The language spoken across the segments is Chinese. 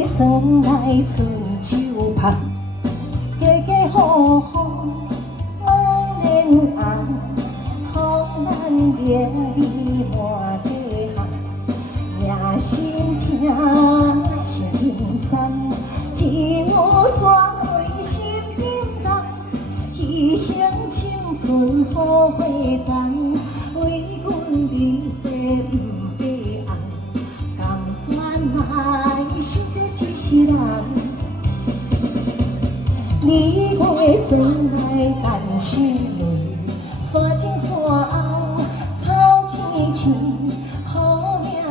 霜来春秋香，家家户户望莲红，予咱日里满地行。命心痛是平山，一无山为心点动，牺牲青春好花残，为阮流逝不白红。甘愿来心这一世人，你月霜来淡心泪，山前山后草青青，好命有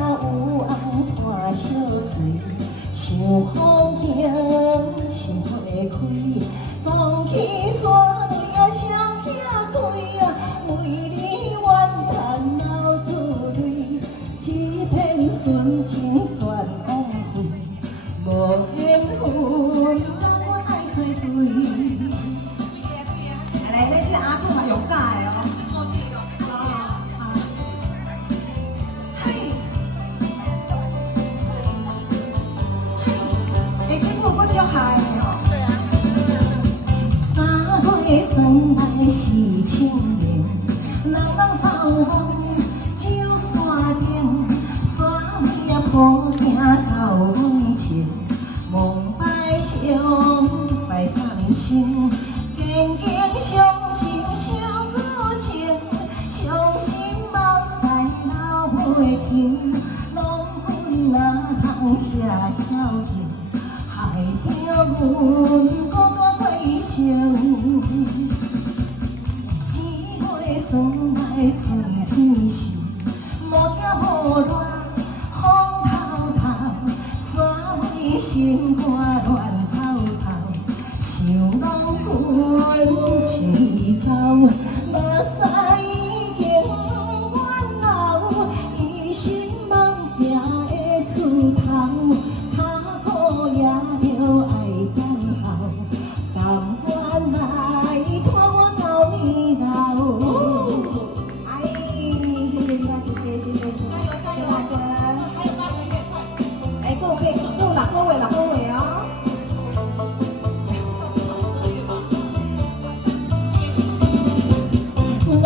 红伴相随，想风景心花开，放弃山内啊双兄开啊，为你怨叹流珠泪，一片纯情全枉费，无缘分甲阮爱作对。来，咱这阿兔嘛用假的哦。小孩哦，3月霜来是青莲，人人扫望酒山顶，山尾啊铺行到阮前，望拜相拜三生，渐渐相亲相好情，伤心目屎流袂停，拢阮哪通遐晓认？害着阮孤单归生，4月霜来春天时，无惊无乱风滔滔，山尾心肝乱草草，想拢阮青狗，目屎已经阮流，一心梦行的出头。也着爱等候，甘愿来拖我到年老。哎，谢谢你啊，姐姐，谢谢，加油加油，大哥，还有8个月，快！哎，够6个月哦。5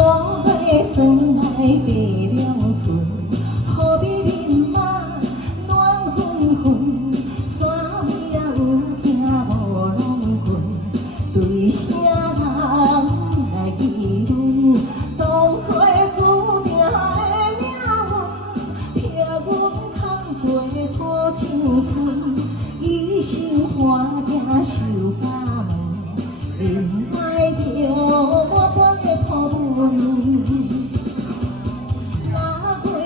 月霜来白两春，好比林马暖纷纷。对啥人来议论？当作注定的命运，骗阮空过好青春，一心换定受家门，忍耐着满半的土文。哪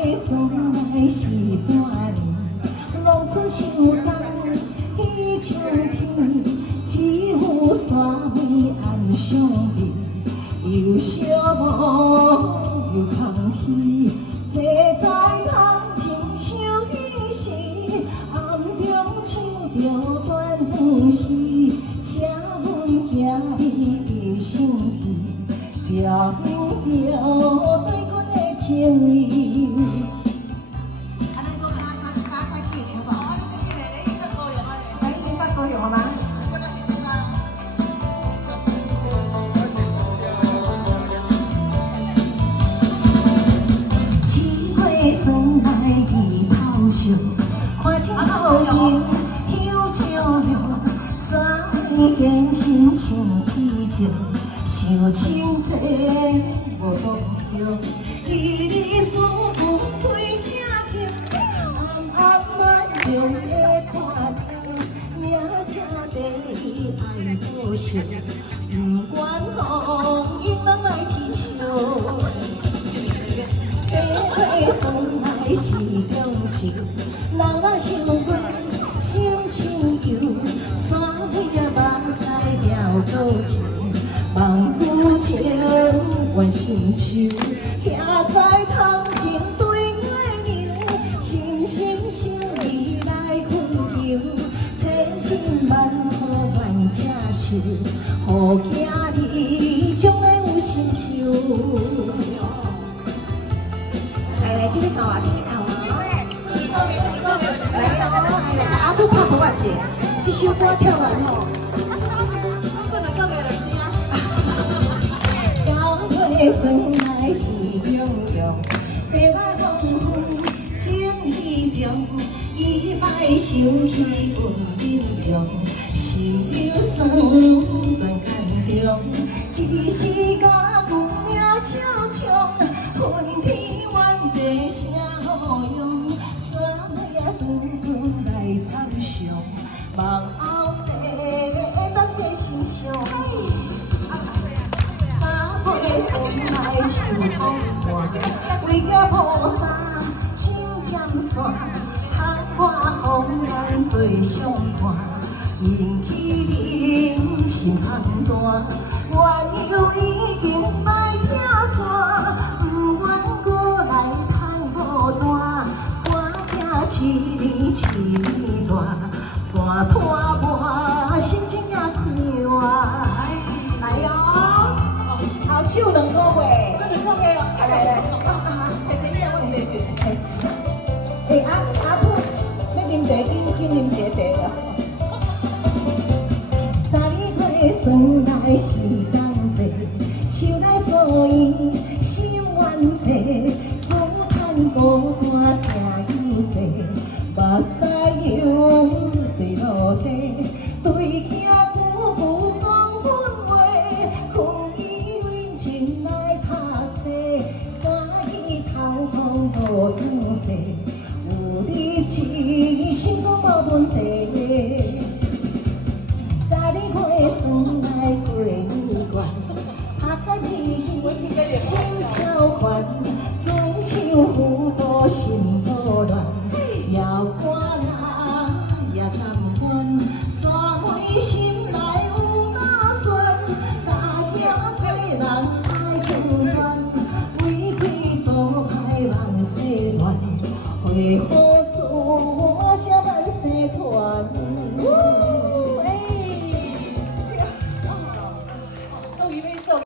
月霜来是半年，农村想冬彼秋天。只有山尾暗相依，又寂寞又空虚，坐在窗前想彼时，暗中唱着断肠诗，写阮行你的心意，表明着对阮的情意。啊，咱讲加几年好不好？啊，你这个嘞，你再高用啊？哎，你再高用好吗？霜来日头上，看清透影，休笑了，山尾艰辛像气石，想清济无动摇，一日思魂推声叫，暗暗梦中的伴跳，名声第爱报仇，不管风雨人来天笑。白月霜来是中秋，人人想过心像油，山尾啊目屎了高潮，望旧情怨心愁，徛在头前对月牛，心心相依来困游，千辛万苦愿接受，予囝儿将来有成就。来，继续搞啊，继续搞啊！来哦，阿兔拍不完。大姐，这首歌跳完吼，我可能到个就声。九月霜来是洋洋，坐来风风情意重，伊莫生气阮忍让，是忧酸断牵中，一时甲阮命相冲，恨天怨地谁好用？山尾啊断来参详，望后世咱的心上。查某霜来树风寒，为了菩萨手尖线，喊我风人做相伴，引起人心空大。怨尤已经来听线，不愿搁来趁孤单。寒镜一年一年大，怎拖磨心情也快活。来哟！后手2个月，这2个月哦，来，摕一个我摕一个。阿兔，要啉茶，紧啉一个茶哦。十月霜来时间济，树来诉伊心怨切，总叹孤单听忧世，目屎涌地落地，对镜久久讲阮话，困意阮情来读册，欢喜头风无算细，有你痴心讲无问题。霜来过年关，擦干泪，心超烦，转手浮多心多乱，遥看人也难怨，山尾心内有打算，家境做人爱情愿，为开做歹人世乱，回好。